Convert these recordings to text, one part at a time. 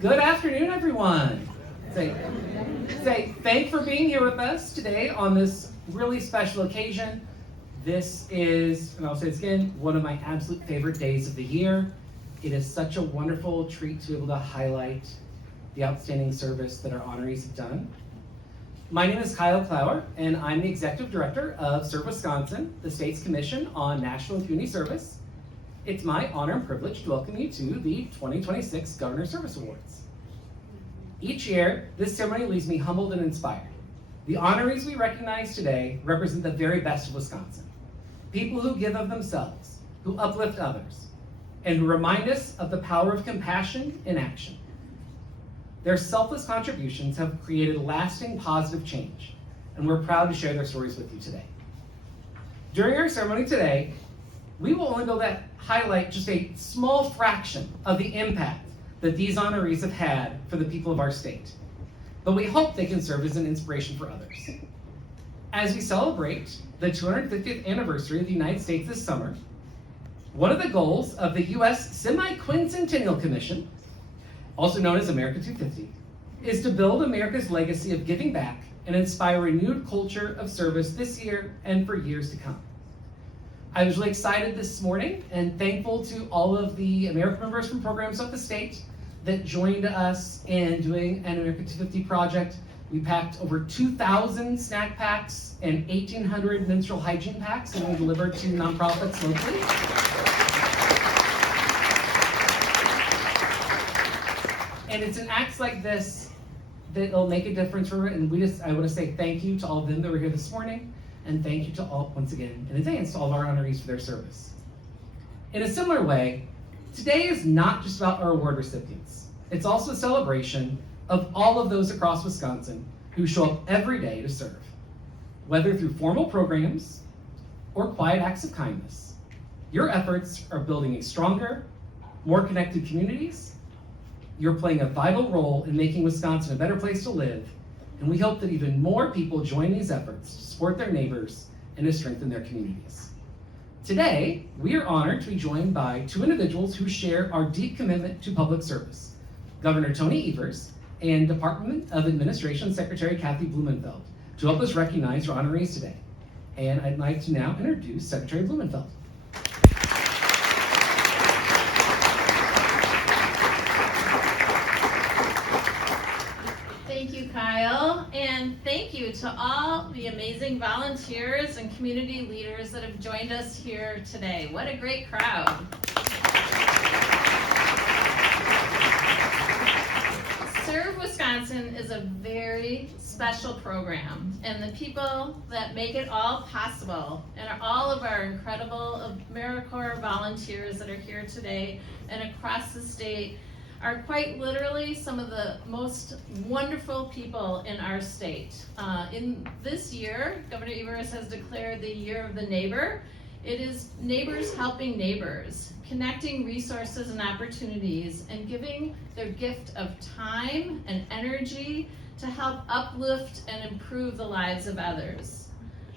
Good afternoon, everyone. Say thanks for being here with us today on this really special occasion. This is, and I'll say this again, one of my absolute favorite days of the year. It is such a wonderful treat to be able to highlight the outstanding service that our honorees have done. My name is Kyle Clower, and I'm the Executive Director of Serve Wisconsin, the state's commission on national and community service. It's my honor and privilege to welcome you to the 2026 Governor Service Awards. Each year, this ceremony leaves me humbled and inspired. The honorees we recognize today represent the very best of Wisconsin. People who give of themselves, who uplift others, and who remind us of the power of compassion in action. Their selfless contributions have created lasting positive change, and we're proud to share their stories with you today. During our ceremony today, we will only be able to highlight just a small fraction of the impact that these honorees have had for the people of our state, but we hope they can serve as an inspiration for others. As we celebrate the 250th anniversary of the United States this summer, one of the goals of the U.S. Semi-Quincentennial Commission, also known as America 250, is to build America's legacy of giving back and inspire a renewed culture of service this year and for years to come. I was really excited this morning and thankful to all of the American members from programs of the state that joined us in doing an America 250 project. We packed over 2,000 snack packs and 1,800 menstrual hygiene packs, and we delivered to nonprofits locally. And it's in acts like this that will make a difference for it. And I want to say thank you to all of them that were here this morning. And thank you to all, once again, in advance, to all of our honorees for their service. In a similar way, today is not just about our award recipients. It's also a celebration of all of those across Wisconsin who show up every day to serve, whether through formal programs or quiet acts of kindness. Your efforts are building a stronger, more connected communities. You're playing a vital role in making Wisconsin a better place to live, and we hope that even more people join these efforts to support their neighbors and to strengthen their communities. Today, we are honored to be joined by two individuals who share our deep commitment to public service, Governor Tony Evers and Department of Administration Secretary Kathy Blumenfeld, to help us recognize our honorees today. And I'd like to now introduce Secretary Blumenfeld. Thank you, Kyle, and thank you to all the amazing volunteers and community leaders that have joined us here today. What a great crowd. Serve Wisconsin is a very special program, and the people that make it all possible, and all of our incredible AmeriCorps volunteers that are here today and across the state, are quite literally some of the most wonderful people in our state. In this year, Governor Evers has declared the Year of the Neighbor. It is neighbors helping neighbors, connecting resources and opportunities, and giving their gift of time and energy to help uplift and improve the lives of others.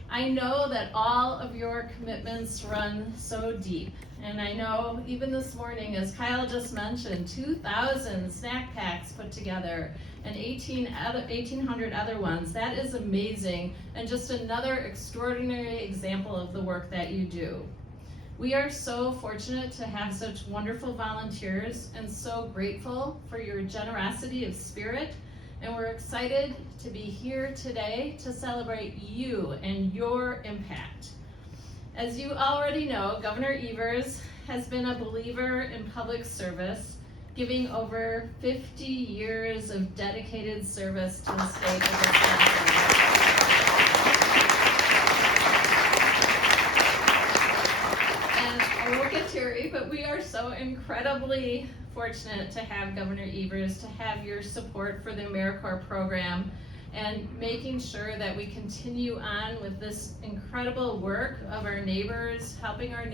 I know that all of your commitments run so deep, and I know even this morning, as Kyle just mentioned, 2,000 snack packs put together and 1,800 other ones. That is amazing, and just another extraordinary example of the work that you do. We are so fortunate to have such wonderful volunteers and so grateful for your generosity of spirit. And we're excited to be here today to celebrate you and your impact. As you already know, Governor Evers has been a believer in public service, giving over 50 years of dedicated service to the state of Wisconsin. And I won't get teary, but we are so incredibly fortunate to have Governor Evers, to have your support for the AmeriCorps program, and making sure that we continue on with this incredible work of our neighbors, helping our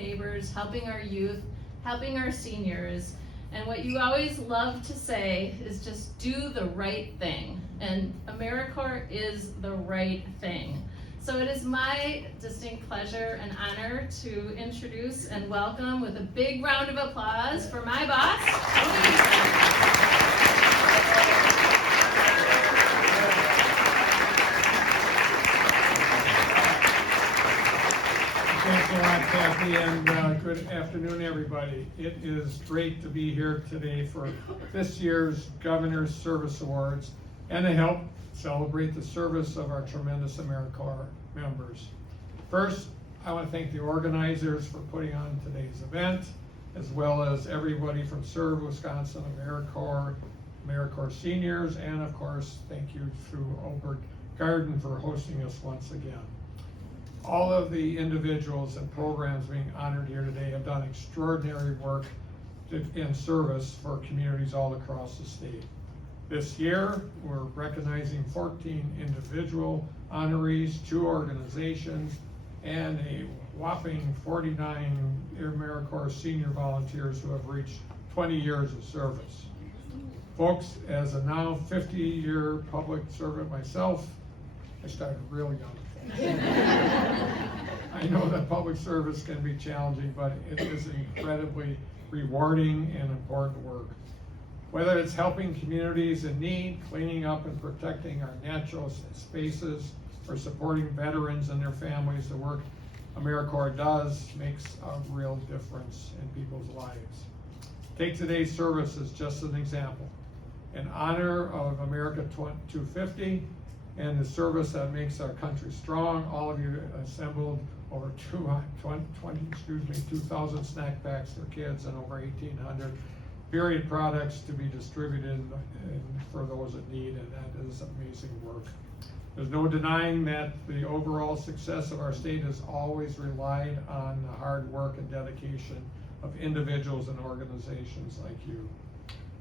youth, helping our seniors. And what you always love to say is just do the right thing. And AmeriCorps is the right thing. So it is my distinct pleasure and honor to introduce and welcome with a big round of applause for my boss, Tony Evers. everybody. It is great to be here today for this year's Governor's Service Awards and to help celebrate the service of our tremendous AmeriCorps members. First, I want to thank the organizers for putting on today's event, as well as everybody from Serve Wisconsin, AmeriCorps seniors, and of course, thank you through Oberg Garden for hosting us once again. All of the individuals and programs being honored here today have done extraordinary work in service for communities all across the state. This year, we're recognizing 14 individual honorees, 2 organizations, and a whopping 49 AmeriCorps senior volunteers who have reached 20 years of service. Folks, as a now 50-year public servant myself, I started real young. I know that public service can be challenging, but it is incredibly rewarding and important work. Whether it's helping communities in need, cleaning up and protecting our natural spaces, or supporting veterans and their families, the work AmeriCorps does makes a real difference in people's lives. Take today's service as just an example. In honor of America 250, and the service that makes our country strong, all of you assembled over 2,000 snack packs for kids and over 1,800 period products to be distributed for those in need, and that is amazing work. There's no denying that the overall success of our state has always relied on the hard work and dedication of individuals and organizations like you.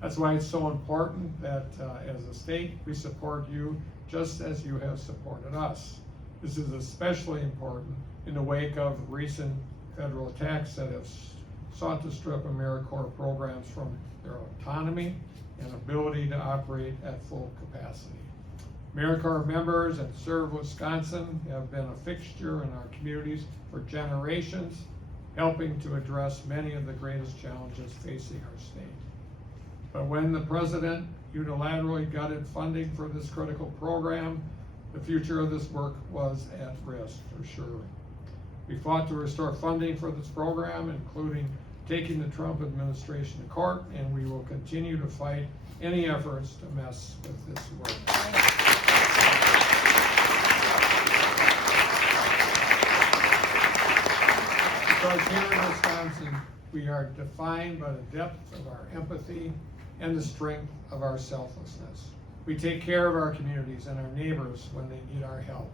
That's why it's so important that as a state, we support you just as you have supported us. This is especially important in the wake of recent federal attacks that have sought to strip AmeriCorps programs from their autonomy and ability to operate at full capacity. AmeriCorps members and Serve Wisconsin have been a fixture in our communities for generations, helping to address many of the greatest challenges facing our state. But when the president unilaterally gutted funding for this critical program, the future of this work was at risk, for sure. We fought to restore funding for this program, including taking the Trump administration to court, and we will continue to fight any efforts to mess with this work. Because here in Wisconsin, we are defined by the depth of our empathy and the strength of our selflessness. We take care of our communities and our neighbors when they need our help.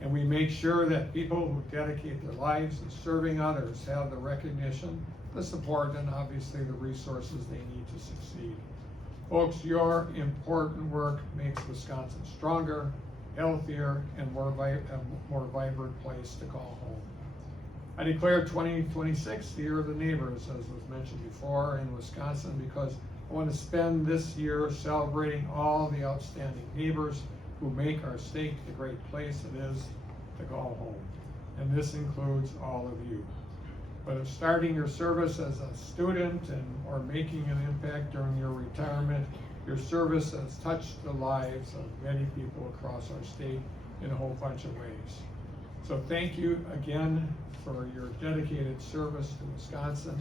And we make sure that people who dedicate their lives to serving others have the recognition, the support, and obviously the resources they need to succeed. Folks, your important work makes Wisconsin stronger, healthier, and more vibrant place to call home. I declare 2026 the year of the neighbors, as was mentioned before, in Wisconsin, because I want to spend this year celebrating all the outstanding neighbors who make our state the great place it is to call home. And this includes all of you. Whether starting your service as a student or making an impact during your retirement, your service has touched the lives of many people across our state in a whole bunch of ways. So thank you again for your dedicated service to Wisconsin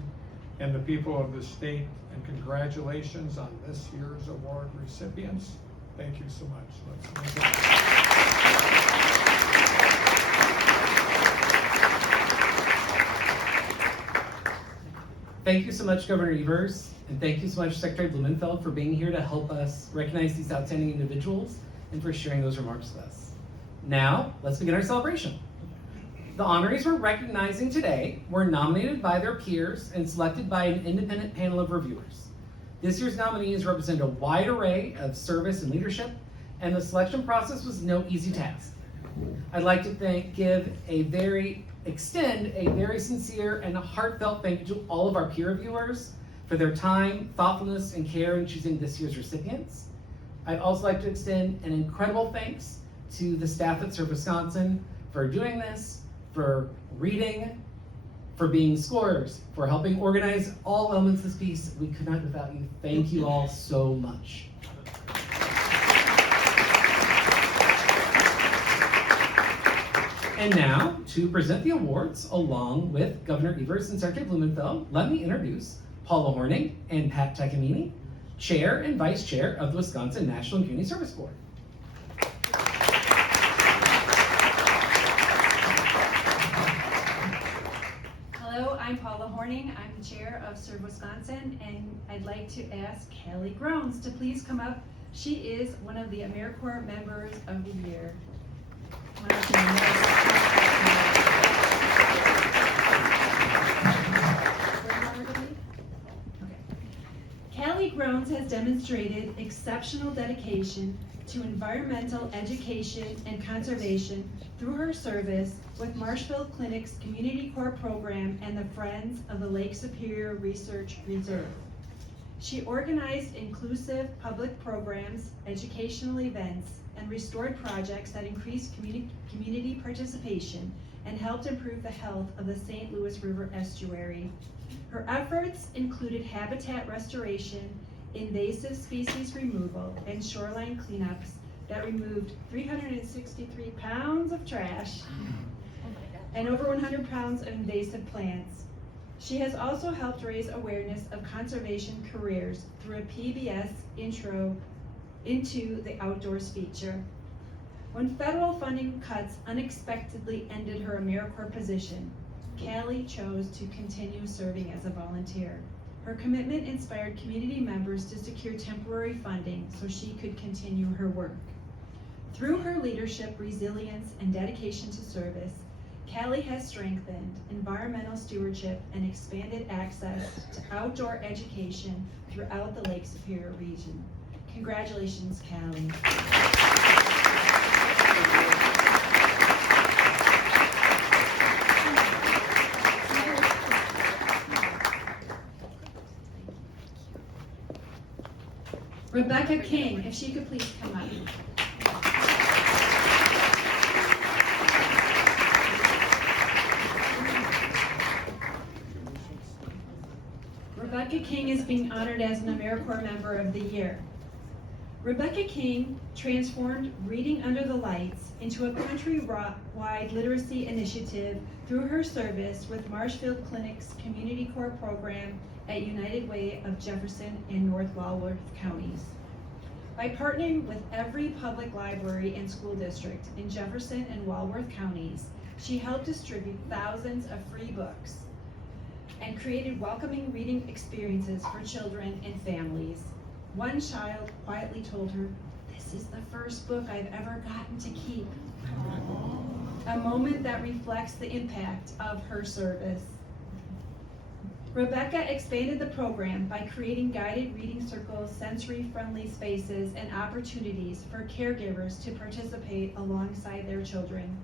and the people of the state, and congratulations on this year's award recipients. Thank you so much. Let's move on. Thank you so much, Governor Evers, and thank you so much, Secretary Blumenfeld, for being here to help us recognize these outstanding individuals and for sharing those remarks with us. Now, let's begin our celebration. The honorees we're recognizing today were nominated by their peers and selected by an independent panel of reviewers. This year's nominees represent a wide array of service and leadership, and the selection process was no easy task. I'd like to extend a very sincere and heartfelt thank you to all of our peer reviewers for their time, thoughtfulness, and care in choosing this year's recipients. I'd also like to extend an incredible thanks to the staff at Serve Wisconsin for doing this, for reading, for being scorers, for helping organize all elements of this piece. We could not do without you. Thank you all so much. And now, to present the awards, along with Governor Evers and Secretary Blumenfeld, let me introduce Paula Horning and Pat Takamini, Chair and Vice Chair of the Wisconsin National and Community Service Board. Hello, I'm Paula Horning. I'm the chair of Serve Wisconsin, and I'd like to ask Kelly Groans to please come up. She is one of the AmeriCorps members of the year. Kelly Groans has demonstrated exceptional dedication to environmental education and conservation through her service with Marshfield Clinic's Community Corps program and the Friends of the Lake Superior Research Reserve. She organized inclusive public programs, educational events, and restored projects that increased community participation and helped improve the health of the St. Louis River estuary. Her efforts included habitat restoration, invasive species removal, and shoreline cleanups that removed 363 pounds of trash and over 100 pounds of invasive plants. She has also helped raise awareness of conservation careers through a PBS intro into the outdoors feature. When federal funding cuts unexpectedly ended her AmeriCorps position, Callie chose to continue serving as a volunteer. Her commitment inspired community members to secure temporary funding so she could continue her work. Through her leadership, resilience, and dedication to service, Callie has strengthened environmental stewardship and expanded access to outdoor education throughout the Lake Superior region. Congratulations, Callie. Rebecca King, if she could please come up. Rebecca King is being honored as an AmeriCorps Member of the Year. Rebecca King transformed Reading Under the Lights into a country-wide literacy initiative through her service with Marshfield Clinic's Community Corps program at United Way of Jefferson and North Walworth counties. By partnering with every public library and school district in Jefferson and Walworth counties, she helped distribute thousands of free books and created welcoming reading experiences for children and families. One child quietly told her, "This is the first book I've ever gotten to keep." A moment that reflects the impact of her service. Rebecca expanded the program by creating guided reading circles, sensory-friendly spaces, and opportunities for caregivers to participate alongside their children.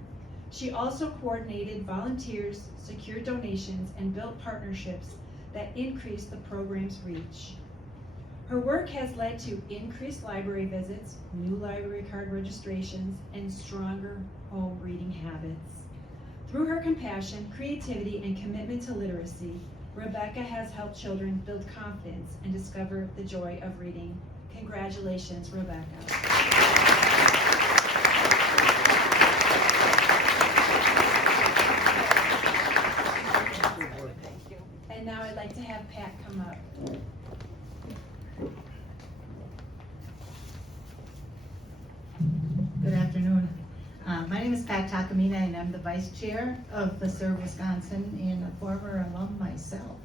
She also coordinated volunteers, secured donations, and built partnerships that increased the program's reach. Her work has led to increased library visits, new library card registrations, and stronger home reading habits. Through her compassion, creativity, and commitment to literacy, Rebecca has helped children build confidence and discover the joy of reading. Congratulations, Rebecca. And now I'd like to have Pat come up. Good afternoon. My name is Pat Takamina, and I'm the vice chair of the Serve Wisconsin and a former alum myself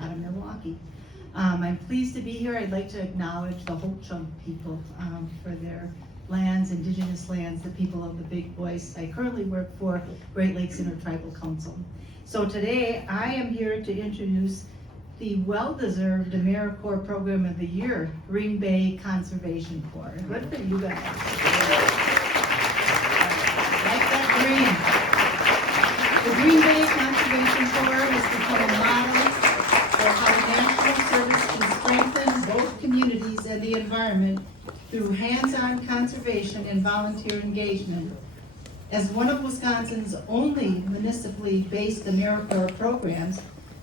out of Milwaukee. I'm pleased to be here. I'd like to acknowledge the Ho Chunk people for their lands, indigenous lands, the people of the Big Voice. I currently work for Great Lakes Intertribal Council. So today I am here to introduce the well-deserved AmeriCorps Program of the Year, Green Bay Conservation Corps. Good for you guys. Like that green. The Green Bay Conservation Corps has become a model for how national service can strengthen both communities and the environment through hands-on conservation and volunteer engagement. As one of Wisconsin's only municipally based AmeriCorps programs,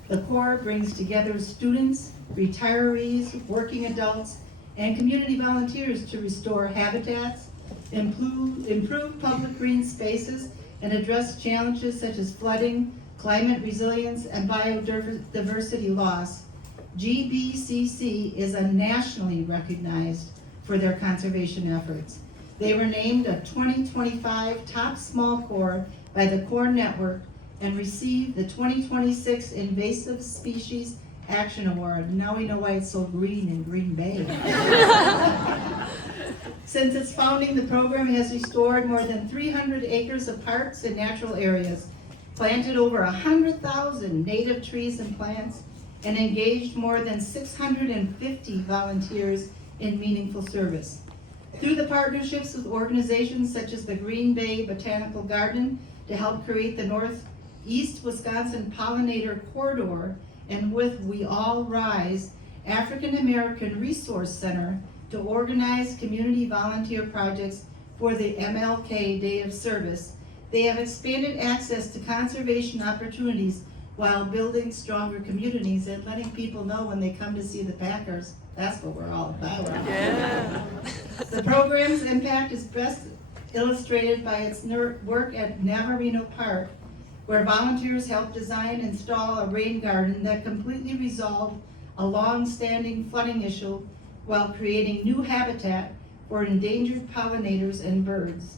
the Corps brings together students, retirees, working adults, and community volunteers to restore habitats, improve public green spaces, and address challenges such as flooding, climate resilience, and biodiversity loss. GBCC is nationally recognized for their conservation efforts. They were named a 2025 Top Small Corps by the Corps Network and received the 2026 Invasive Species Action Award. Now we know why it's so green in Green Bay. Since its founding, the program has restored more than 300 acres of parks and natural areas, planted over 100,000 native trees and plants, and engaged more than 650 volunteers in meaningful service. Through the partnerships with organizations such as the Green Bay Botanical Garden to help create the Northeast Wisconsin Pollinator Corridor, and with We All Rise, African American Resource Center to organize community volunteer projects for the MLK Day of Service, they have expanded access to conservation opportunities while building stronger communities and letting people know when they come to see the Packers, that's what we're all about. Yeah. The program's impact is best illustrated by its work at Navarino Park, where volunteers helped design and install a rain garden that completely resolved a long-standing flooding issue while creating new habitat for endangered pollinators and birds.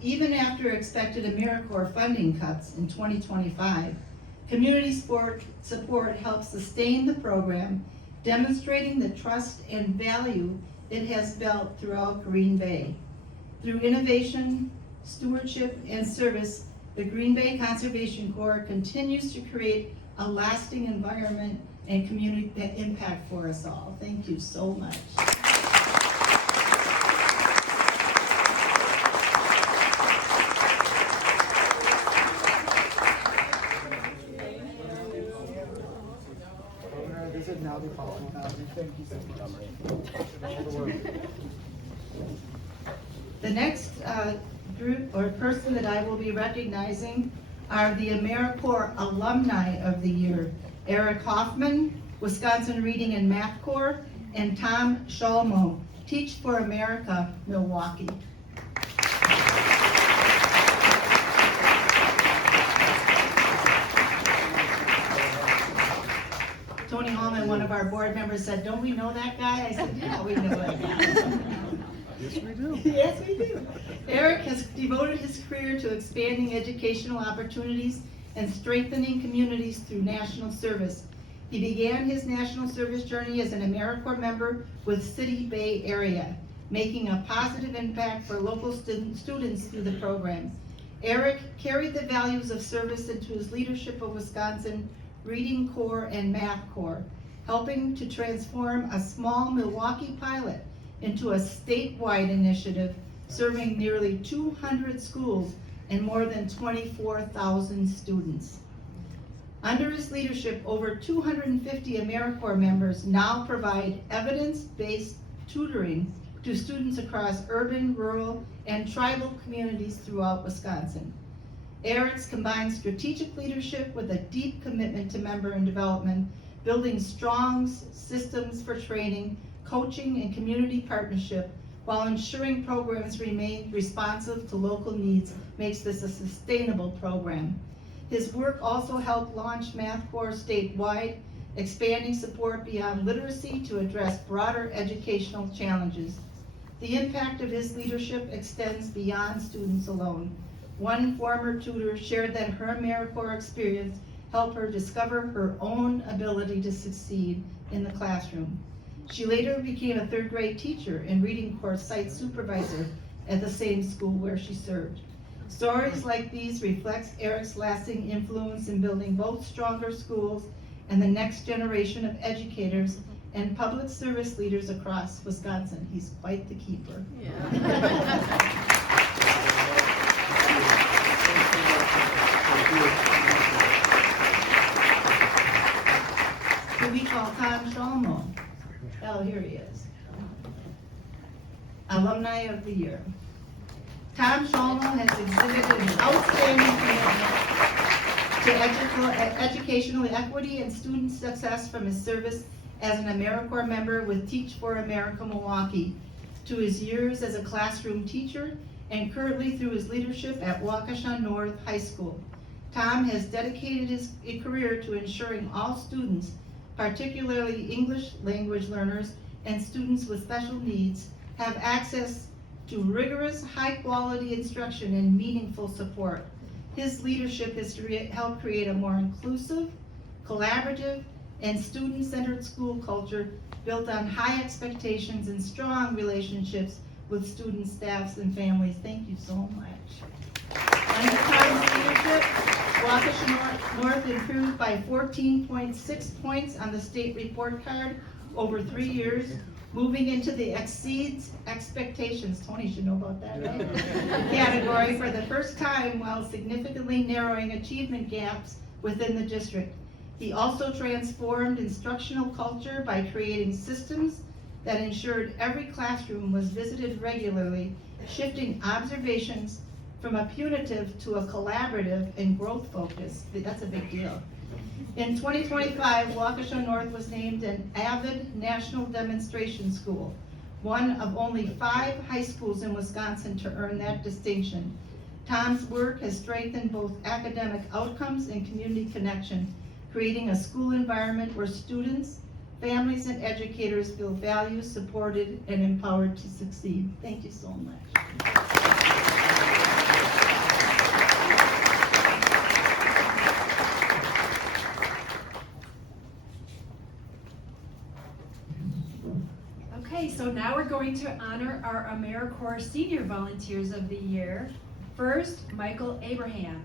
Even after expected AmeriCorps funding cuts in 2025, community support helps sustain the program, demonstrating the trust and value it has built throughout Green Bay. Through innovation, stewardship, and service, the Green Bay Conservation Corps continues to create a lasting environment and community impact for us all. Thank you so much. This is now the following. Thank you so much. The next group or person that I will be recognizing are the AmeriCorps Alumni of the Year, Eric Hoffman, Wisconsin Reading and Math Corps, and Tom Scholmo, Teach for America, Milwaukee. Tony Hallman, one of our board members, said, "Don't we know that guy?" I said, "Yeah, we know that guy." Yes, we do. Yes, we do. Eric has devoted his career to expanding educational opportunities and strengthening communities through national service. He began his national service journey as an AmeriCorps member with City Bay Area, making a positive impact for local students through the program. Eric carried the values of service into his leadership of Wisconsin Reading Corps and Math Corps, helping to transform a small Milwaukee pilot into a statewide initiative serving nearly 200 schools and more than 24,000 students. Under his leadership, over 250 AmeriCorps members now provide evidence-based tutoring to students across urban, rural, and tribal communities throughout Wisconsin. Eric's combines strategic leadership with a deep commitment to member and development, building strong systems for training, coaching, and community partnership, while ensuring programs remain responsive to local needs, makes this a sustainable program. His work also helped launch Math Corps statewide, expanding support beyond literacy to address broader educational challenges. The impact of his leadership extends beyond students alone. One former tutor shared that her AmeriCorps experience helped her discover her own ability to succeed in the classroom. She later became a third grade teacher and reading course site supervisor at the same school where she served. Stories like these reflect Eric's lasting influence in building both stronger schools and the next generation of educators and public service leaders across Wisconsin. He's quite the keeper. Who we call Tom Scholmo. Oh, here he is. Alumni of the Year. Tom Scholmo has exhibited an outstanding commitment to educational equity and student success from his service as an AmeriCorps member with Teach for America Milwaukee, to his years as a classroom teacher, and currently through his leadership at Waukesha North High School. Tom has dedicated his career to ensuring all students, particularly English language learners and students with special needs, have access to rigorous, high-quality instruction and meaningful support. His leadership has helped create a more inclusive, collaborative, and student-centered school culture built on high expectations and strong relationships with students, staffs, and families. Thank you so much. Under Tom's leadership, Waukesha North improved by 14.6 points on the state report card over 3 years, moving into the exceeds expectations, Tony should know about that, right? Category for the first time while significantly narrowing achievement gaps within the district. He also transformed instructional culture by creating systems that ensured every classroom was visited regularly, shifting observations from a punitive to a collaborative and growth focus. That's a big deal. In 2025, Waukesha North was named an AVID National Demonstration School, one of only 5 high schools in Wisconsin to earn that distinction. Tom's work has strengthened both academic outcomes and community connection, creating a school environment where students, families, and educators feel valued, supported, and empowered to succeed. Thank you so much. Okay, so now we're going to honor our AmeriCorps Senior Volunteers of the Year. First, Michael Abraham.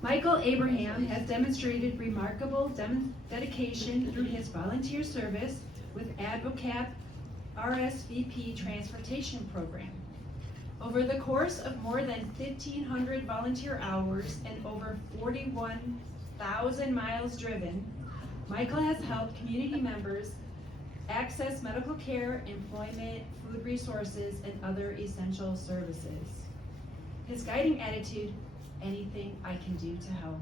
Michael Abraham has demonstrated remarkable dedication through his volunteer service with AdvoCap RSVP Transportation Program. Over the course of more than 1,500 volunteer hours and over 41,000 miles driven, Michael has helped community members access medical care, employment, food resources, and other essential services. His guiding attitude, anything I can do to help,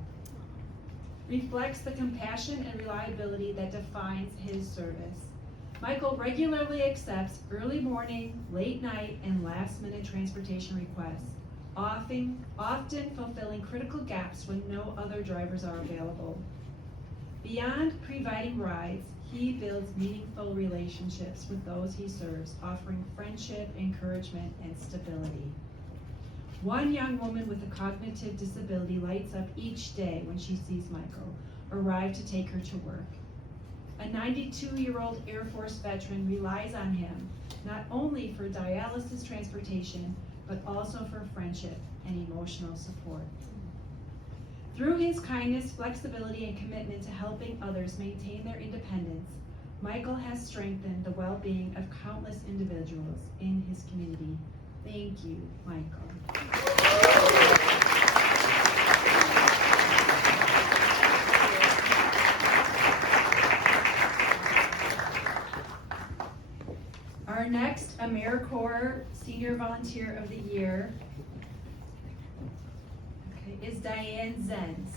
reflects the compassion and reliability that defines his service. Michael regularly accepts early morning, late night, and last-minute transportation requests, often fulfilling critical gaps when no other drivers are available. Beyond providing rides, he builds meaningful relationships with those he serves, offering friendship, encouragement, and stability. One young woman with a cognitive disability lights up each day when she sees Michael arrive to take her to work. A 92-year-old Air Force veteran relies on him not only for dialysis transportation, but also for friendship and emotional support. Through his kindness, flexibility, and commitment to helping others maintain their independence, Michael has strengthened the well-being of countless individuals in his community. Thank you, Michael. Our next AmeriCorps Senior Volunteer of the Year is Diane Zenz.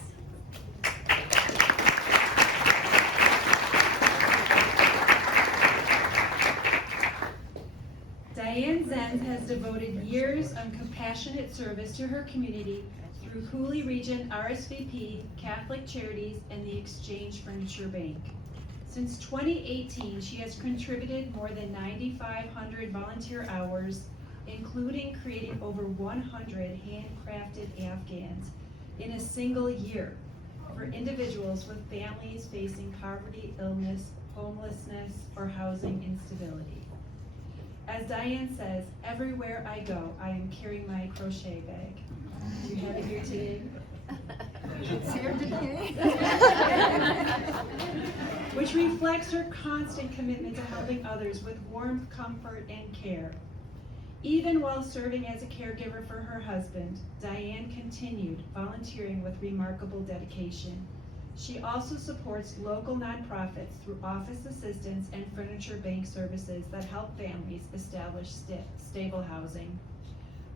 Diane Zenz has devoted years of compassionate service to her community through Cooley Region RSVP, Catholic Charities, and the Exchange Furniture Bank. Since 2018, she has contributed more than 9,500 volunteer hours, including creating over 100 handcrafted Afghans in a single year for individuals with families facing poverty, illness, homelessness, or housing instability. As Diane says, everywhere I go, I am carrying my crochet bag. Do you have it here today? It's here today. Which reflects her constant commitment to helping others with warmth, comfort, and care. Even while serving as a caregiver for her husband, Diane continued volunteering with remarkable dedication. She also supports local nonprofits through office assistance and furniture bank services that help families establish stable housing.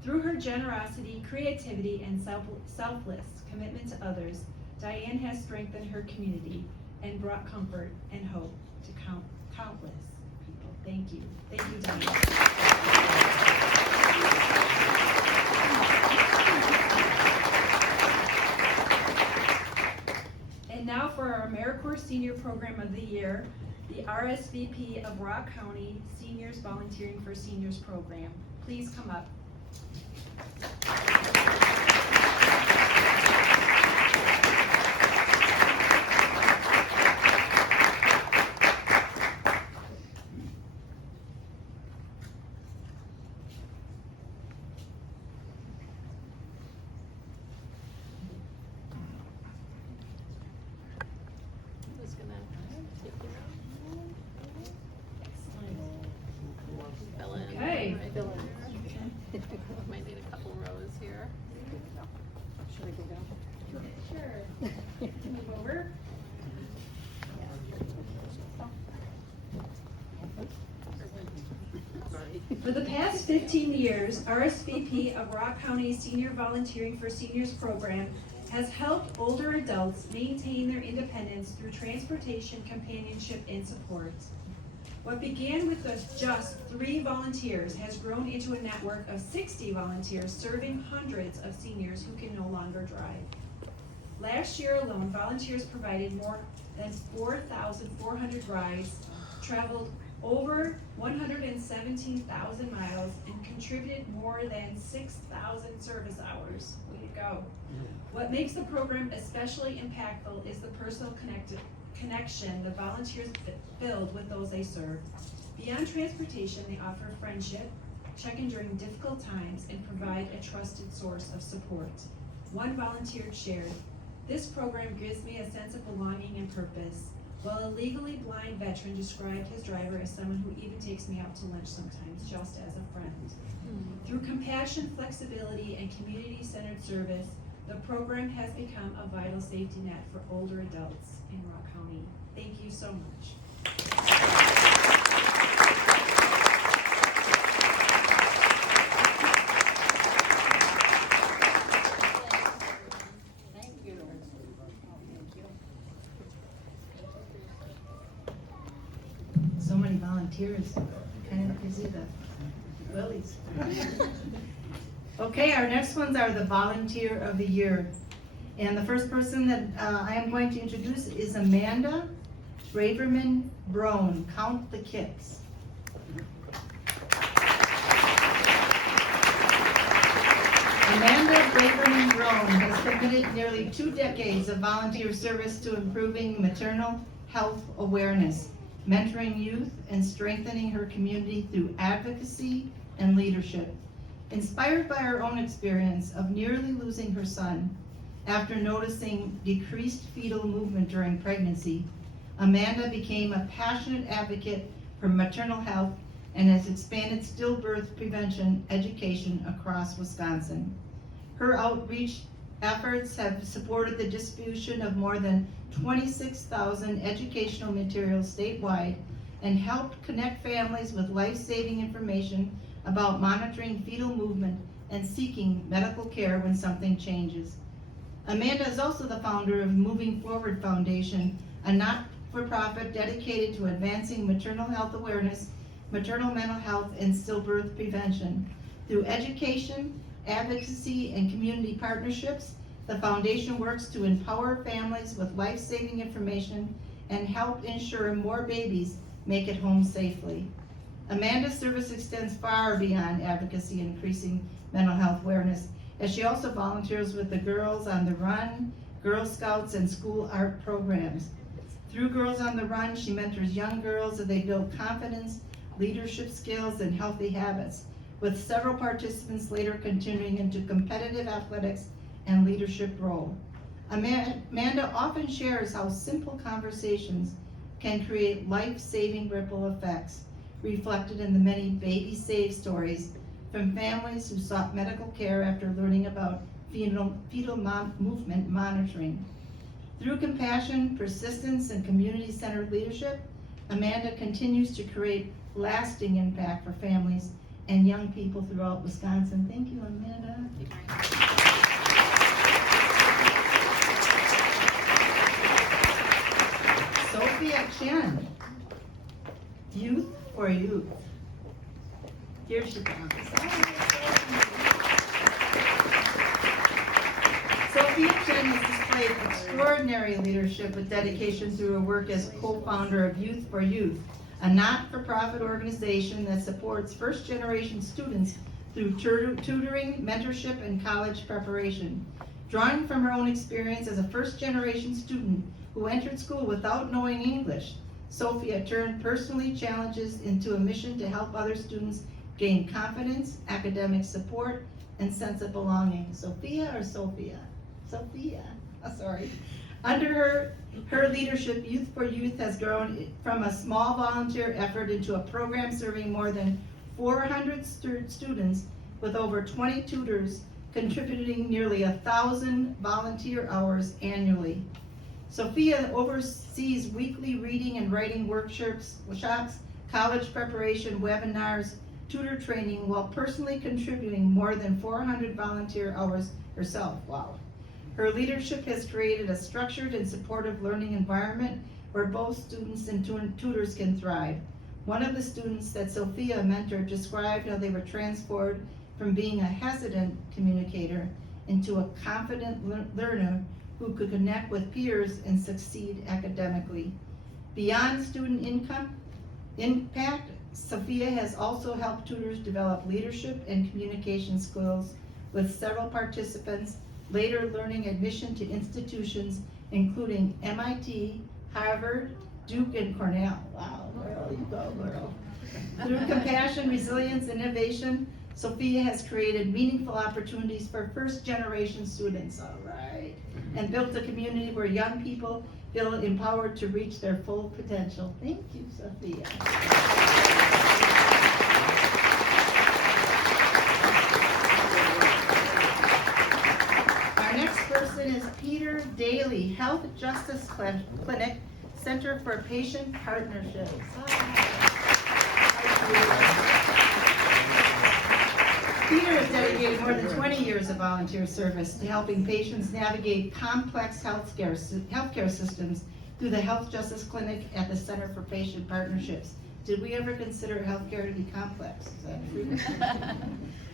Through her generosity, creativity, and selfless commitment to others, Diane has strengthened her community and brought comfort and hope to countless people. Thank you. Thank you, Diane. And now for our AmeriCorps Senior Program of the Year, the RSVP of Rock County Seniors Volunteering for Seniors Program. Please come up. Who's gonna take it out? Fill in. Okay. Right. Might need a couple rows here. Should I go down? Sure. Move over. For the past 15 years, RSVP of Rock County Senior Volunteering for Seniors Program has helped older adults maintain their independence through transportation, companionship, and support. What began with just 3 volunteers has grown into a network of 60 volunteers serving hundreds of seniors who can no longer drive. Last year alone, volunteers provided more than 4,400 rides, traveled over 117,000 miles, and contributed more than 6,000 service hours. Way to go. What makes the program especially impactful is the personal connection the volunteers build with those they serve. Beyond transportation, they offer friendship, check in during difficult times, and provide a trusted source of support. One volunteer shared, "This program gives me a sense of belonging and purpose," while a legally blind veteran described his driver as someone who even takes me out to lunch sometimes, just as a friend. Through compassion, flexibility, and community-centered service, the program has become a vital safety net for older adults in Rock County. Thank you so much. Thank you. So many volunteers, kind of busy, the willies. Okay, our next ones are the Volunteer of the Year. And the first person that I am going to introduce is Amanda Braverman Brown, Count the Kicks. Amanda Braverman Brown has committed nearly 2 decades of volunteer service to improving maternal health awareness, mentoring youth, and strengthening her community through advocacy and leadership. Inspired by her own experience of nearly losing her son after noticing decreased fetal movement during pregnancy, Amanda became a passionate advocate for maternal health and has expanded stillbirth prevention education across Wisconsin. Her outreach efforts have supported the distribution of more than 26,000 educational materials statewide and helped connect families with life-saving information about monitoring fetal movement and seeking medical care when something changes. Amanda is also the founder of Moving Forward Foundation, a not-for-profit dedicated to advancing maternal health awareness, maternal mental health, and stillbirth prevention. Through education, advocacy, and community partnerships, the foundation works to empower families with life-saving information and help ensure more babies make it home safely. Amanda's service extends far beyond advocacy and increasing mental health awareness, as she also volunteers with the Girls on the Run, Girl Scouts, and school art programs. Through Girls on the Run, she mentors young girls as they build confidence, leadership skills, and healthy habits, with several participants later continuing into competitive athletics and leadership role. Amanda often shares how simple conversations can create life-saving ripple effects, reflected in the many baby save stories from families who sought medical care after learning about fetal movement monitoring. Through compassion, persistence, and community-centered leadership, Amanda continues to create lasting impact for families and young people throughout Wisconsin. Thank you, Amanda. Chen, Youth for Youth. Here she comes. Sophia Chen has displayed extraordinary leadership with dedication through her work as co-founder of Youth for Youth, a not-for-profit organization that supports first-generation students through tutoring, mentorship, and college preparation. Drawing from her own experience as a first-generation student who entered school without knowing English, Sophia turned personally challenges into a mission to help other students gain confidence, academic support, and sense of belonging. Sophia or Sophia? Sophia, sorry. Under her leadership, Youth for Youth has grown from a small volunteer effort into a program serving more than 400 students with over 20 tutors, contributing nearly 1,000 volunteer hours annually. Sophia oversees weekly reading and writing workshops, college preparation, webinars, tutor training, while personally contributing more than 400 volunteer hours herself. Wow. Her leadership has created a structured and supportive learning environment where both students and tutors can thrive. One of the students that Sophia mentored described how they were transformed from being a hesitant communicator into a confident learner who could connect with peers and succeed academically. Beyond student impact, Sophia has also helped tutors develop leadership and communication skills, with several participants later learning admission to institutions including MIT, Harvard, Duke, and Cornell. Wow, girl, you go, girl. Through compassion, resilience, and innovation, Sophia has created meaningful opportunities for first-generation students, all right, and built a community where young people feel empowered to reach their full potential. Thank you, Sophia. Our next person is Peter Daly, Health Justice Clinic, Center for Patient Partnerships. Peter has dedicated more than 20 years of volunteer service to helping patients navigate complex healthcare systems through the Health Justice Clinic at the Center for Patient Partnerships. Did we ever consider healthcare to be complex? Is that true?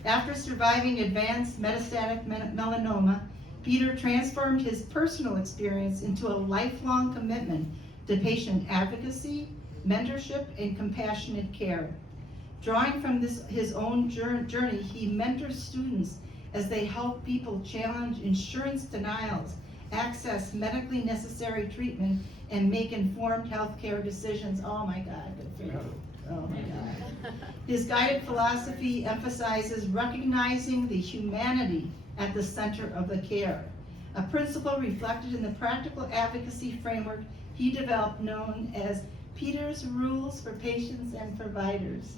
After surviving advanced metastatic melanoma, Peter transformed his personal experience into a lifelong commitment to patient advocacy, mentorship, and compassionate care. Drawing from his own journey, he mentors students as they help people challenge insurance denials, access medically necessary treatment, and make informed healthcare decisions. Oh my God, good for you. Oh my God. His guided philosophy emphasizes recognizing the humanity at the center of the care, a principle reflected in the practical advocacy framework he developed known as Peter's Rules for Patients and Providers.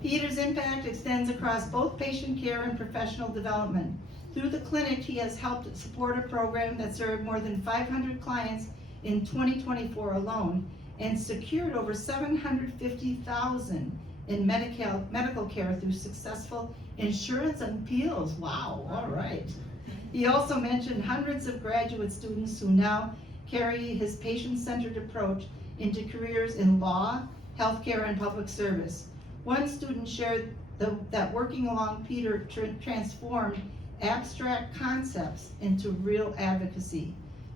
Peter's impact extends across both patient care and professional development. Through the clinic, he has helped support a program that served more than 500 clients in 2024 alone and secured over $750,000 in medical care through successful insurance appeals. Wow, all right. He also mentioned hundreds of graduate students who now carry his patient-centered approach into careers in law, healthcare, and public service. One student shared that working along Peter transformed abstract concepts into real advocacy,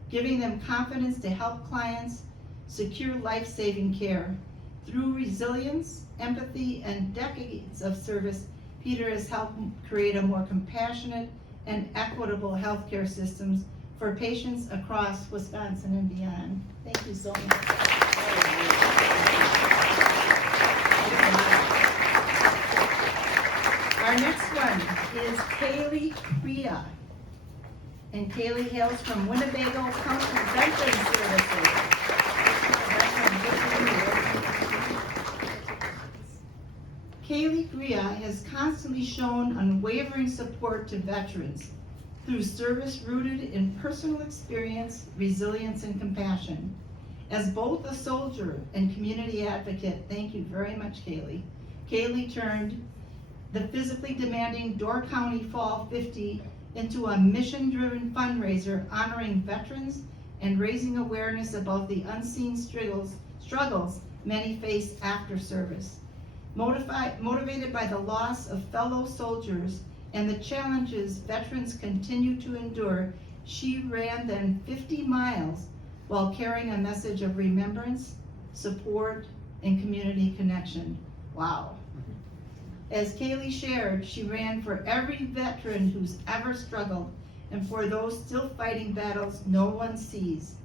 giving them confidence to help clients secure life-saving care. Through resilience, empathy, and decades of service, Peter has helped create a more compassionate and equitable healthcare systems for patients across Wisconsin and beyond. Thank you so much. Our next one is Kaylee Priya. And Kaylee hails from Winnebago County Veteran Services. Kaylee Priya has constantly shown unwavering support to veterans through service rooted in personal experience, resilience, and compassion. As both a soldier and community advocate, thank you very much, Kaylee. Kaylee turned the physically demanding Door County Fall 50 into a mission-driven fundraiser honoring veterans and raising awareness about the unseen struggles many face after service. Motivated by the loss of fellow soldiers and the challenges veterans continue to endure, she ran then 50 miles while carrying a message of remembrance, support, and community connection. Wow. As Kaylee shared, she ran for every veteran who's ever struggled and for those still fighting battles no one sees.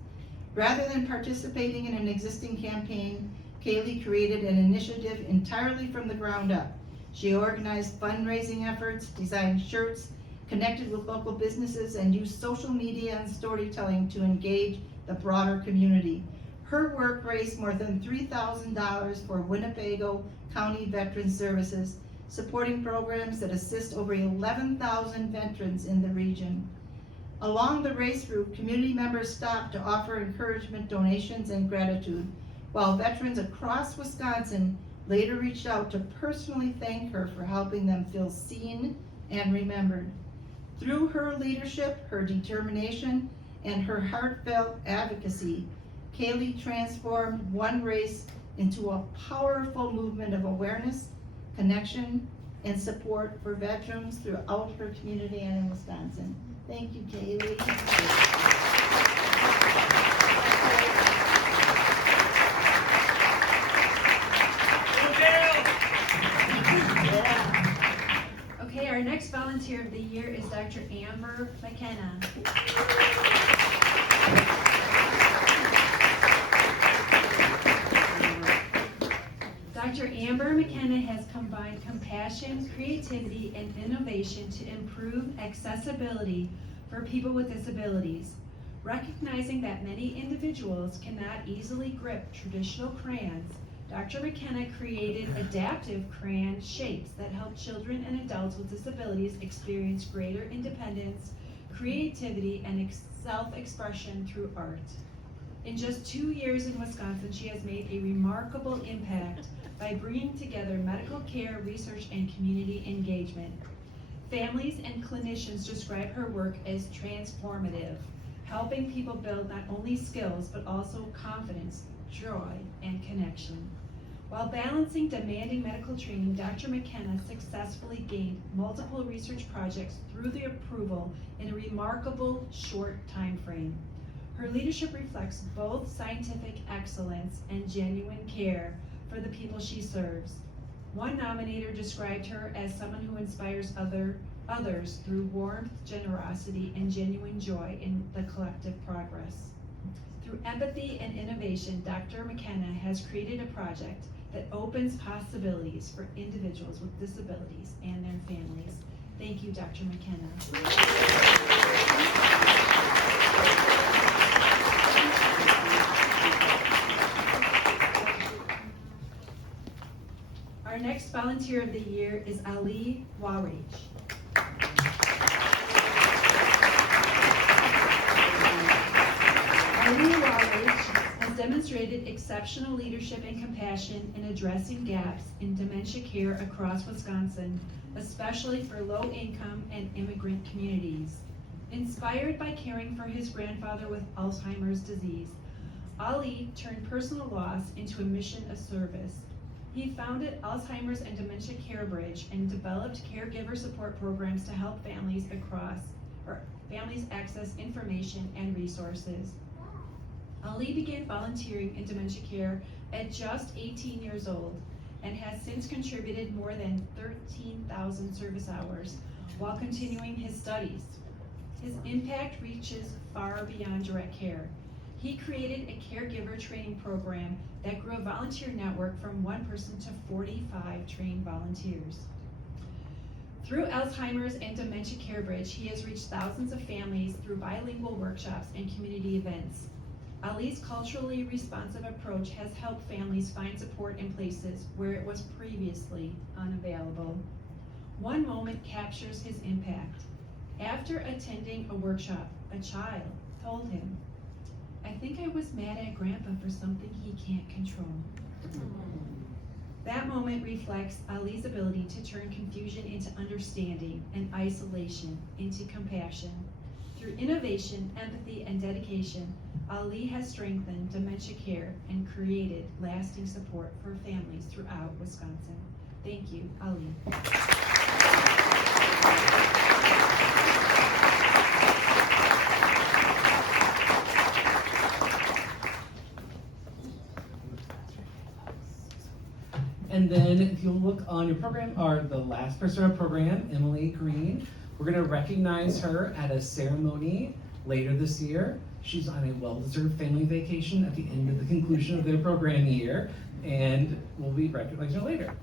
Rather than participating in an existing campaign, Kaylee created an initiative entirely from the ground up. She organized fundraising efforts, designed shirts, connected with local businesses, and used social media and storytelling to engage the broader community. Her work raised more than $3,000 for Winnebago County Veteran Services, supporting programs that assist over 11,000 veterans in the region. Along the race route, community members stopped to offer encouragement, donations, and gratitude, while veterans across Wisconsin later reached out to personally thank her for helping them feel seen and remembered. Through her leadership, her determination, and her heartfelt advocacy, Kaylee transformed one race into a powerful movement of awareness, connection, and support for veterans throughout her community and in Wisconsin. Thank you, Kaylee. Okay, our next volunteer of the year is Dr. Amber McKenna. Dr. Amber McKenna has combined compassion, creativity, and innovation to improve accessibility for people with disabilities. Recognizing that many individuals cannot easily grip traditional crayons, Dr. McKenna created adaptive crayon shapes that help children and adults with disabilities experience greater independence, creativity, and self-expression through art. In just 2 years in Wisconsin, she has made a remarkable impact by bringing together medical care, research, and community engagement. Families and clinicians describe her work as transformative, helping people build not only skills, but also confidence, joy, and connection. While balancing demanding medical training, Dr. McKenna successfully gained multiple research projects through the approval in a remarkable short time frame. Her leadership reflects both scientific excellence and genuine care for the people she serves. One nominator described her as someone who inspires others through warmth, generosity, and genuine joy in the collective progress. Through empathy and innovation, Dr. McKenna has created a project that opens possibilities for individuals with disabilities and their families. Thank you, Dr. McKenna. Our next volunteer of the year is Ali Warich. Ali Warich has demonstrated exceptional leadership and compassion in addressing gaps in dementia care across Wisconsin, especially for low-income and immigrant communities. Inspired by caring for his grandfather with Alzheimer's disease, Ali turned personal loss into a mission of service. He founded Alzheimer's and Dementia Care Bridge and developed caregiver support programs to help families access information and resources. Ali began volunteering in dementia care at just 18 years old and has since contributed more than 13,000 service hours while continuing his studies. His impact reaches far beyond direct care. He created a caregiver training program that grew a volunteer network from 1 person to 45 trained volunteers. Through Alzheimer's and Dementia Care Bridge, he has reached thousands of families through bilingual workshops and community events. Ali's culturally responsive approach has helped families find support in places where it was previously unavailable. One moment captures his impact. After attending a workshop, a child told him, "I think I was mad at Grandpa for something he can't control." That moment reflects Ali's ability to turn confusion into understanding and isolation into compassion. Through innovation, empathy, and dedication, Ali has strengthened dementia care and created lasting support for families throughout Wisconsin. Thank you, Ali. And then if you'll look on your program, the last person on our program, Emily Green. We're gonna recognize her at a ceremony later this year. She's on a well-deserved family vacation at the end of the conclusion of their program year, and we'll be recognizing her later.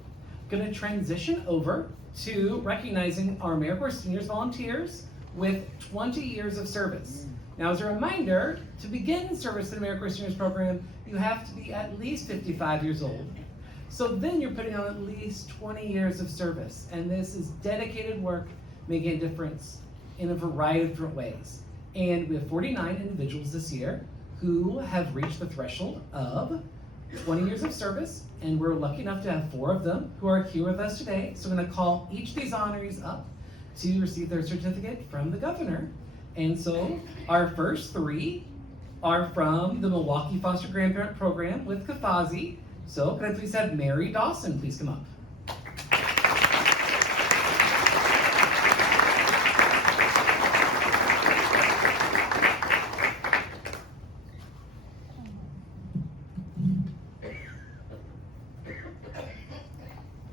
Gonna transition over to recognizing our AmeriCorps Seniors Volunteers with 20 years of service. Now, as a reminder, to begin service in the AmeriCorps Seniors Program, you have to be at least 55 years old. So then you're putting on at least 20 years of service, and this is dedicated work making a difference in a variety of different ways. And we have 49 individuals this year who have reached the threshold of 20 years of service, and we're lucky enough to have 4 of them who are here with us today. So I'm gonna call each of these honorees up to receive their certificate from the governor. And so our first 3 are from the Milwaukee Foster Grandparent Program with Kafazi. So can I please have Mary Dawson please come up?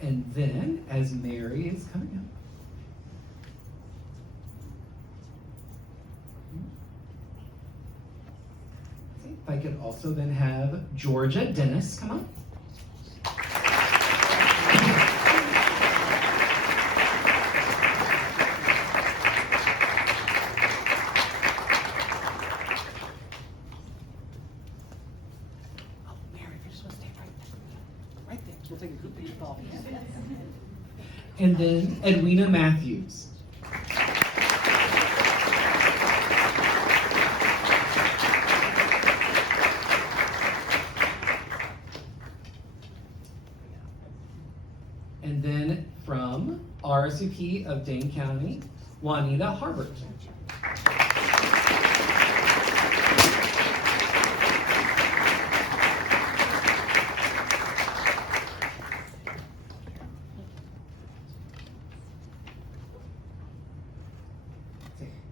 And then, as Mary is coming up, if I could also then have Georgia Dennis come up. Oh, Mary, if you just want to stay right there. We'll take a group picture with all of you. And then Edwina Matthews. And then from RSVP of Dane County, Juanita Harbert.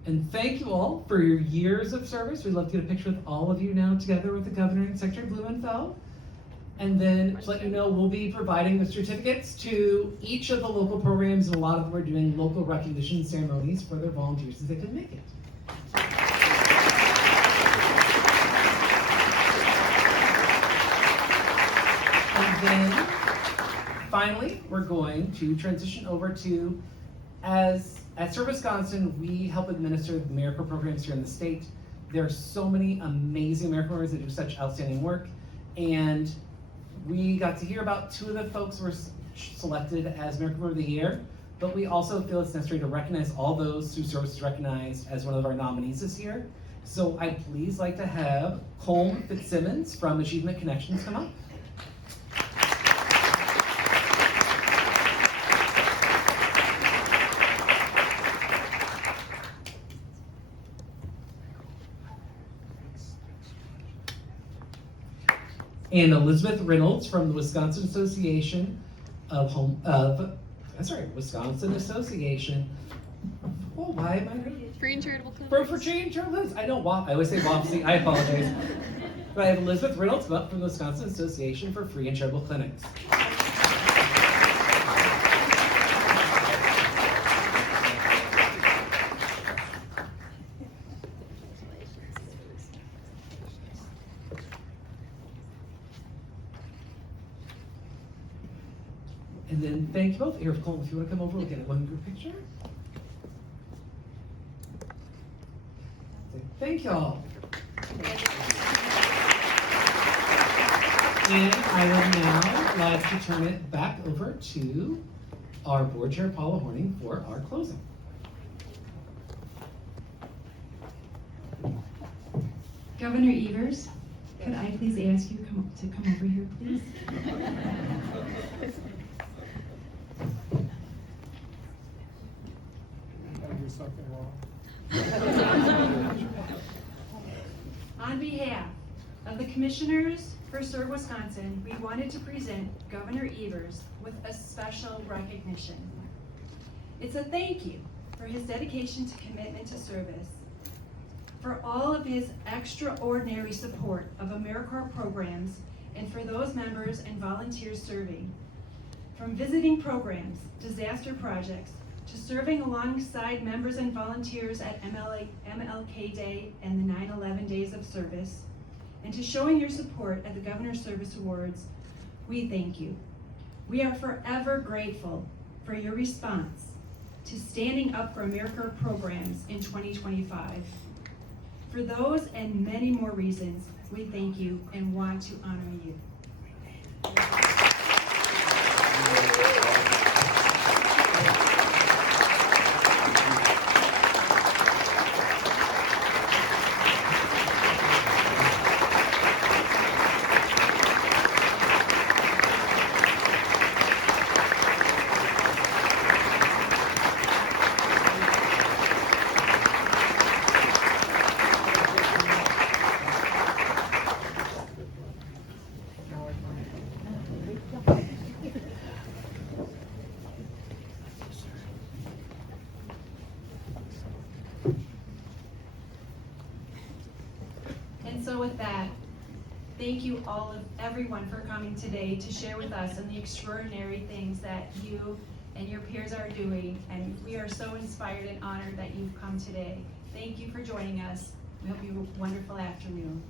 And thank you all for your years of service. We'd love to get a picture with all of you now together with the governor and Secretary Blumenfeld. And then to let you know, we'll be providing the certificates to each of the local programs, and a lot of them are doing local recognition ceremonies for their volunteers if they couldn't make it. And then finally, we're going to transition over to, at Serve Wisconsin, we help administer the AmeriCorps programs here in the state. There are so many amazing AmeriCorps members that do such outstanding work, and we got to hear about 2 of the folks who were selected as AmeriCorps Member of the Year, but we also feel it's necessary to recognize all those whose service is recognized as one of our nominees this year. So I'd please like to have Colm Fitzsimmons from Achievement Connections come up. And Elizabeth Reynolds from the Wisconsin Association Wisconsin Association. Oh, why am I? Free and charitable clinics. For free and charitable. I know I always say WAPC. I apologize. But I have Elizabeth Reynolds come up from the Wisconsin Association for Free and Charitable Clinics. And then thank you both. Here, Colin, if you want to come over, we'll get one group picture. Thank y'all. And I would now like to turn it back over to our board chair, Paula Horning, for our closing. Governor Evers, could I please ask you to come over here, please? I do something wrong. On behalf of the Commissioners for Serve Wisconsin, we wanted to present Governor Evers with a special recognition. It's a thank you for his dedication to commitment to service, for all of his extraordinary support of AmeriCorps programs, and for those members and volunteers serving. From visiting programs, disaster projects, to serving alongside members and volunteers at MLK Day and the 9/11 Days of Service, and to showing your support at the Governor's Service Awards, we thank you. We are forever grateful for your response to standing up for AmeriCorps programs in 2025. For those and many more reasons, we thank you and want to honor you. And so with that, thank you everyone for coming today to share with us and the extraordinary things that you and your peers are doing. And we are so inspired and honored that you've come today. Thank you for joining us. We hope you have a wonderful afternoon.